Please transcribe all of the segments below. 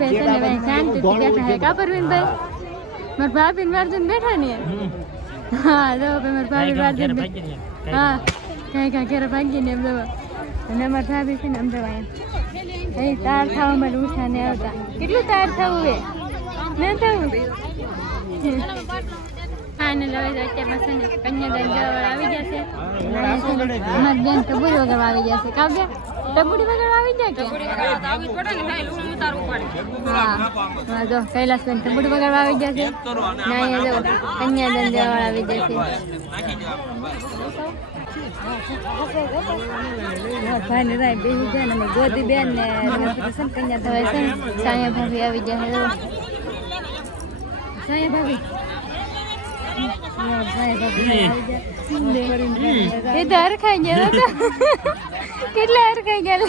ભાઈ છે ને ભાઈ શાંતિથી બેઠા હે કા પરવીનભાઈ મારા ભાભી ને વારજન બેઠા ને હા જો ભાઈ મારા ભાભી વારજન હા કઈ ઘેર ભાગી ને એમ જો અને મારા ભાભી છે ને એમ જવાય એ તાર થવા માટે ઉઠા ને આવતા કેટલું તાર થવું એ ન થવું હા ને લવે જો અત્યારમાં છે ને કન્યાદાન જવાવાળા આવી જશે અમારી બેન ટબુડી વગર આવી જશે કાવ્ય ટબુડી વગર આવી જાય કે હા જો કૈલાસબેન ટબુડી વગર આવી જશે ના જો કન્યાદાન જવાવાળા આવી જશે ભાઈ ને રાય બેસી જાય ને ગોદી બેન ને કન્યા થવાય છે ને સાયા ભાભી આવી જાય સાયા ભાભી એ તો હરખાઈ ગયા કેટલા હરખાઈ ગયા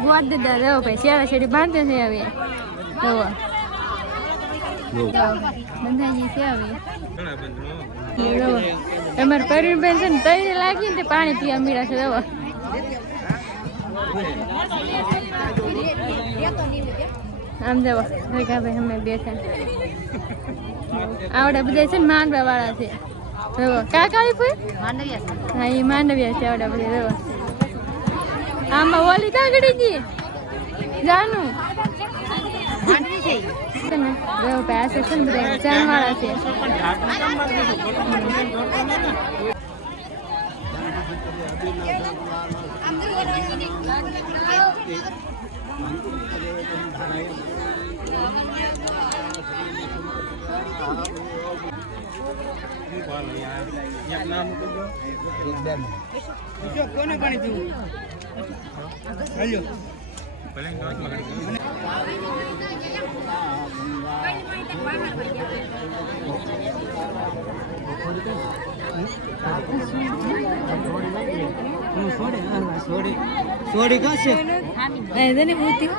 ગોદ દીધા જવો ભાઈ શેડા શેડી બાંધે છે હવે જવો બંધાઈ છે હવે તમારે પરવીનબેન છે ને તઈ લાગી ને પાણી પીવા મીડા છે જવો આમ જવો ભાઈ અમે બેઠા આવડે બધા છે ને માંડવા વાળા છે કા કાળી ફૂલ હા એ માંડવ્યા છે આવડે બધા રેવા આમાં ઓલી કાગડી જી જાનું પાસે છે ને બધા ચાણ વાળા છે કોને પાણી પીવું સોડી કાશે એને પૂતી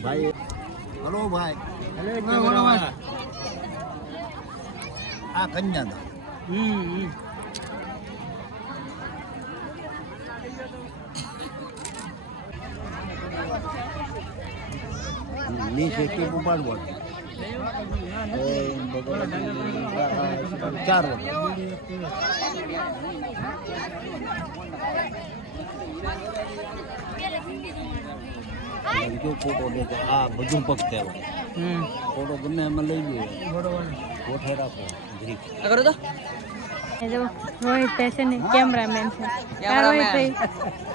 ભાઈ હલો ભાઈ આ કન્યા નીચે કેવું પાડવું 4 જો ફોટો દેતો આ બધું પક્ષ કહેવાય ફોટો ગમે એમાં લઈ લો ગોઠે રાખો કરો તો રોહિત પેસે ને કેમેરામેન છે રોહિત ભાઈ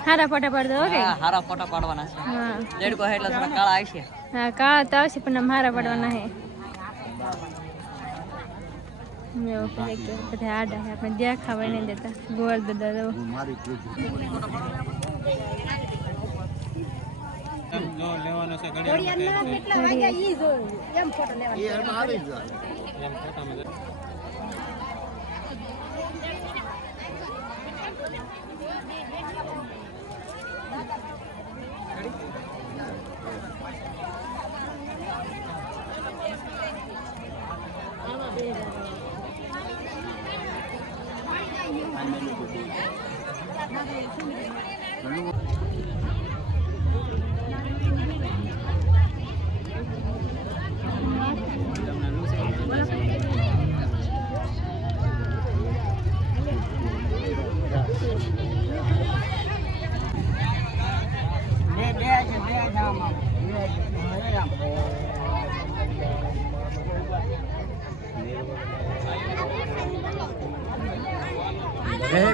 હારા ફોટા પાડજો ઓકે હારા ફોટા પાડવાના છે હા લેડકો એટલે થોડા કાળા આવશે હા કાળા તો આવશે પણ હારા પાડવાના છે બધા આડા આપણે દેખાવા નહીં દેતા ગોળ દાદા દો લેવાનો છે કેટલા વાગ્યા ઈ જો એમ ફોટો લેવાનો એ એમાં આવી જ એમ ફોટામાં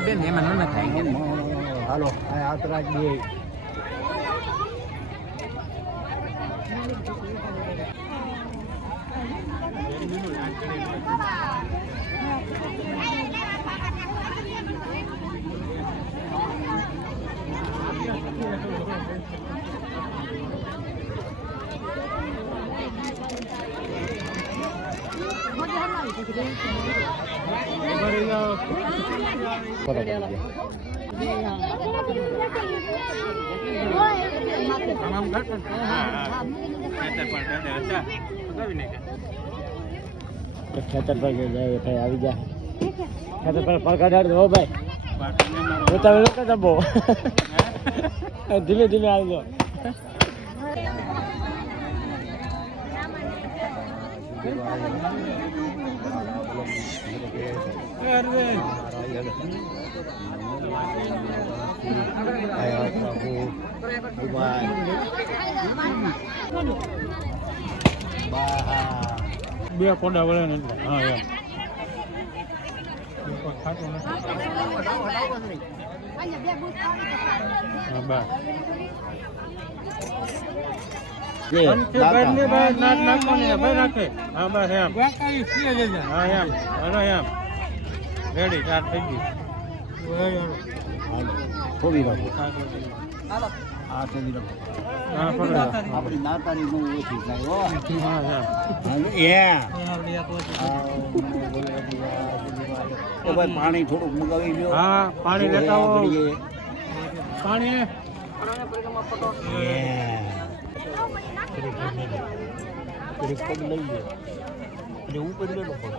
બેન એમાં ન થાય હાલો હાથ રાખી ખેતર પર જાય ભાઈ આવી જાય ખેતર પર પડકાડાડ દો ભાઈ ઉતાવે લોકો તો બહુ ધીમે ધીમે આવી જાઓ બે કોડા વળે ને હા એમ ખાતું નથી હા બસ રેડી ચાર થઈ ગઈ થોડી રાખો આ થોડી રાખો આપણી નાતારી નું ઓછી થાય ભાઈ પાણી થોડુંક મગાવી લો હા પાણી લેતા પાણી લઈ લે એટલે ઉપર લેલો પડે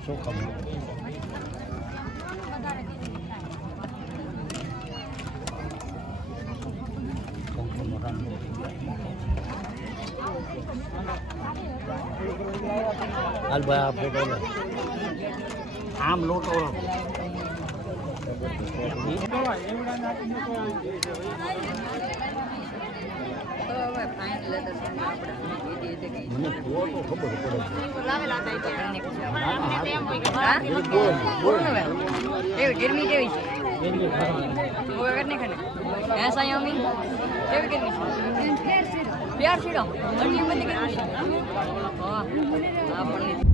શું ખબર હાલ ભાઈ આ ફોટો આમ લોટો મને ફોટો ખબર પડે ગરમી કેવી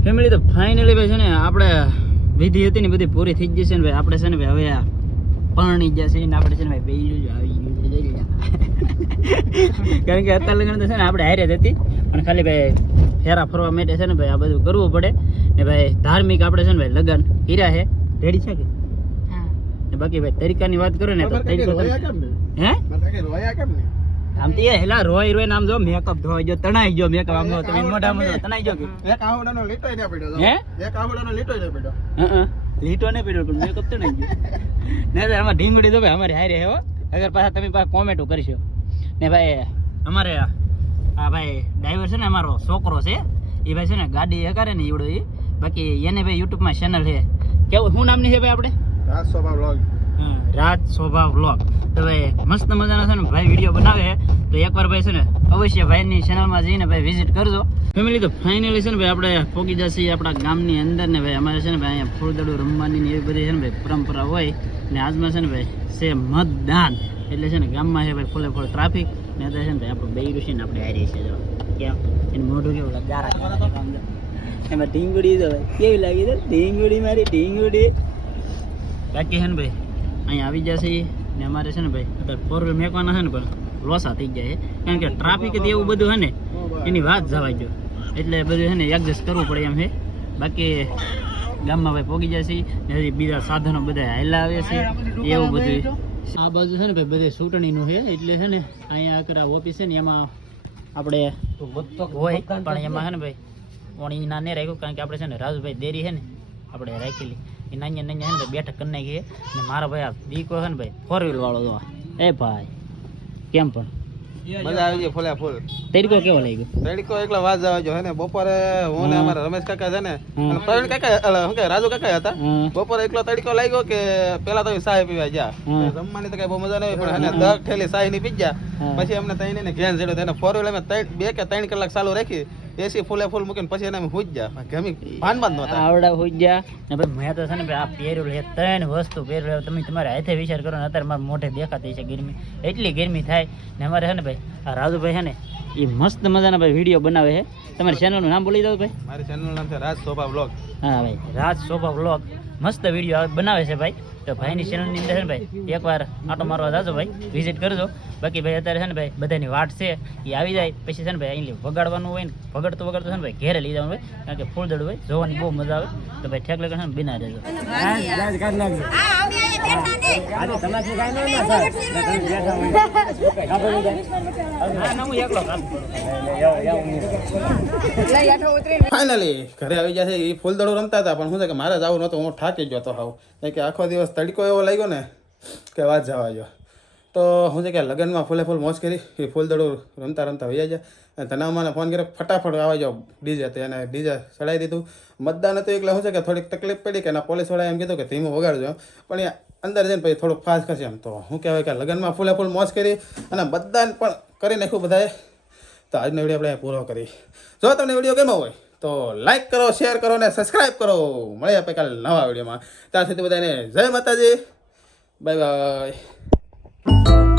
ફેમિલી તો ફાઇનલી ભાઈ છે ને આપણે વિધિ હતી ને બધી પૂરી થઈ જશે ને ભાઈ આપણે છે ને ભાઈ હવે પરણી જશે ને આપણે છે ને ભાઈ બેસી આવી કારણ કે અત્યારે લગ્ન તો છે ને આપણે હારે જ હતી પણ ખાલી ભાઈ ફેરા ફરવા માટે છે ને ભાઈ આ બધું કરવું પડે ને ભાઈ ધાર્મિક આપણે છે ને ભાઈ લગ્ન હીરા છે રેડી છે કે બાકી ભાઈ તરીકાની વાત કરો ને તો હે આમ તો એ હેલા રોય નામ જો મેકઅપ ધોઈ જો તણાઈ ગયો મેકઅપ આમ તમે મોઢામાં જો તણાઈ ગયો કે એક આવડાનો લીટોય ન પડ્યો હે એક આવડાનો લીટોય ન પડ્યો લીટો ન પડ્યો પણ મેકઅપ તણાઈ ગયો ને તો આમાં ઢીંગડી તો ભાઈ અમારે હારે હે હો અગર પાછા તમે પાછા કોમેન્ટો કરશો ને ભાઈ અમારે આ ભાઈ ડ્રાઈવર છે ને અમારો છોકરો છે એ ભાઈ છે ને ગાડી એ કરે ને એવડો એ બાકી એને ભાઈ યુટ્યુબમાં ચેનલ છે કેવું શું નામની છે ભાઈ આપણે રાજ શોભા વ્લોગ તો ભાઈ મસ્ત મજાના છે ને ભાઈ વિડીયો બનાવે તો એકવાર ભાઈ છે ને અવશ્ય ભાઈની ચેનલમાં જઈને ભાઈ વિઝિટ કરજો ફેમિલી તો ફાઇનલી છે ને ભાઈ આપણે પહોંચી જશે આપણા ગામની અંદર ને ભાઈ અમારે છે ને ભાઈ અહીંયા ફૂલદડું રમવાની ને એવી બધી છે ને ભાઈ પરંપરા હોય ને આજમાં છે ને ભાઈ છે મતદાન એટલે છે ને ગામમાં છે ભાઈ ફૂલે ફૂલ ટ્રાફિક ને અત્યારે છે ને ભાઈ આપણું બે છે ને આપણે હારી છે જો કેમ એનું મોઢું કેવું લાગે ગારા એમાં ઢીંગુડી તો ભાઈ કેવી લાગી છે ઢીંગુડી મારી ઢીંગુડી બાકી છે ને ભાઈ અહીંયા આવી જશે ને અમારે છે ને ભાઈ અત્યારે ફોર વ્હીલ મેકવાના છે ને પણ લોસા થઈ જાય કારણ કે ટ્રાફિક એવું બધું છે ને એની વાત જવાય ગયો એટલે બધું છે ને એડજસ્ટ કરવું પડે એમ છે બાકી ગામમાં ભાઈ પહોંચી જશે ને હજી બીજા સાધનો બધા હાલ્યા આવે છે એવું બધું આ બાજુ છે ને ભાઈ બધે ચૂંટણીનું છે એટલે છે ને અહીંયા આકરા ઓફિસ છે ને એમાં આપણે હોય પણ એમાં છે ને ભાઈ પણ એ ના નહીં રાખ્યું કારણ કે આપણે છે ને રાજુભાઈ દેરી છે ને આપણે રાખેલી એ નાની નાની છે ને ભાઈ બેઠક કરી નાખી ને મારા ભાઈ આ દીકો છે ને ભાઈ ફોર વ્હીલ વાળો જો એ ભાઈ કેમ પણ મજા આવી ગઈ ફૂલે ફૂલ. તડકો કેવો લાગ્યો? તડકો એકલા વાત જવા જો હે ને બપોરે હું ને અમારા રમેશ કાકા છે ને અને પ્રવીણ કાકા શું કે રાજુ કાકા હતા. બપોરે એકલો તડકો લાગ્યો કે પેલા તો સાહી પીવા ગયા. જમવાની તો કઈ બહુ મજા નહીં પણ એને 10 થેલી સાહી ની પી ગયા. પછી અમને તઈને ને ઘેન જેડો તેને 4 વ્હીલર અમે 2 કે 3 કલાક ચાલુ રાખી. એસી ફૂલે ફૂલ મૂકીને પછી એને હુઈ જ ગયા. ગમી ભાન નહોતા. આવડા હોઈ ગયા ને ભાઈ મેં તો છે ને ભાઈ આ પહેર્યું છે 3 વસ્તુ પહેર્યું. તમે તમારા હાથે વિચાર કરો ને અત્યારે મારા મોઢે દેખાતી છે ગરમી એટલી ગરમી થાય ને અમારે છે ને ભાઈ આ રાજુભાઈ છે ને એ મસ્ત મજાના ભાઈ વિડીયો બનાવે છે. તમારી ચેનલનું નામ બોલી દો ભાઈ. મારી ચેનલનું નામ છે રાજ શોભા વ્લોગ. હા ભાઈ રાજ શોભા વ્લોગ મસ્ત વિડીયો બનાવે છે ભાઈ. તો ભાઈની ચેનલની અંદર છે ને ભાઈ એકવાર આટો મારવા જાજો ભાઈ, વિઝિટ કરજો. બાકી ભાઈ અત્યારે છે ને ભાઈ બધાની વાટ છે એ આવી જાય પછી છે ને ભાઈ અહીં વગાડવાનું હોય ને વગાડતું છે ને ભાઈ ઘેરે લઈ જવાનું હોય કારણ કે ફૂલદડ હોય જોવાની બહુ મજા આવે. તો ભાઈ ઠેક લગન છે ને બિના રહેજો. ફાઇનલી ઘરે આવી ગયા છે. એ ફૂલદડો રમતા હતા પણ શું છે કે મારે જવું નહોતું. હું થાકી ગયો હતો હાવ કે આખો દિવસ તડકો એવો લાગ્યો ને કે વાત જવા જો. તો શું છે કે લગ્નમાં ફૂલે ફૂલ મોજ કરી. એ ફૂલદડો રમતા રમતા વૈયા ગયા અને તને મને ફોન કર્યો ફટાફટ આવવા જાઓ ડીજે. તો એને ડીજે ચડાવી દીધું. મતદાન હતું એટલે શું છે કે થોડીક તકલીફ પડી કે ના પોલીસવાળાએ એમ કીધું કે ધીમું વગાડજો પણ એ અંદર જઈને પછી થોડુંક ફાસ્ટ કરશે એમ. તો શું કહેવાય કે લગ્નમાં ફૂલે ફૂલ મોજ કરી અને મતદાન પણ કરી નાખ્યું બધાએ. તો આજનો વિડીયો આપણે પૂરો કરી. જો તમને વિડીયો ગમ્યો હોય તો લાઈક કરો, શેર કરો અને સબસ્ક્રાઈબ કરો. મળીએ આપણે કાલે નવા વિડીયોમાં. ત્યાં સુધી બધાને જય માતાજી, બાય બાય.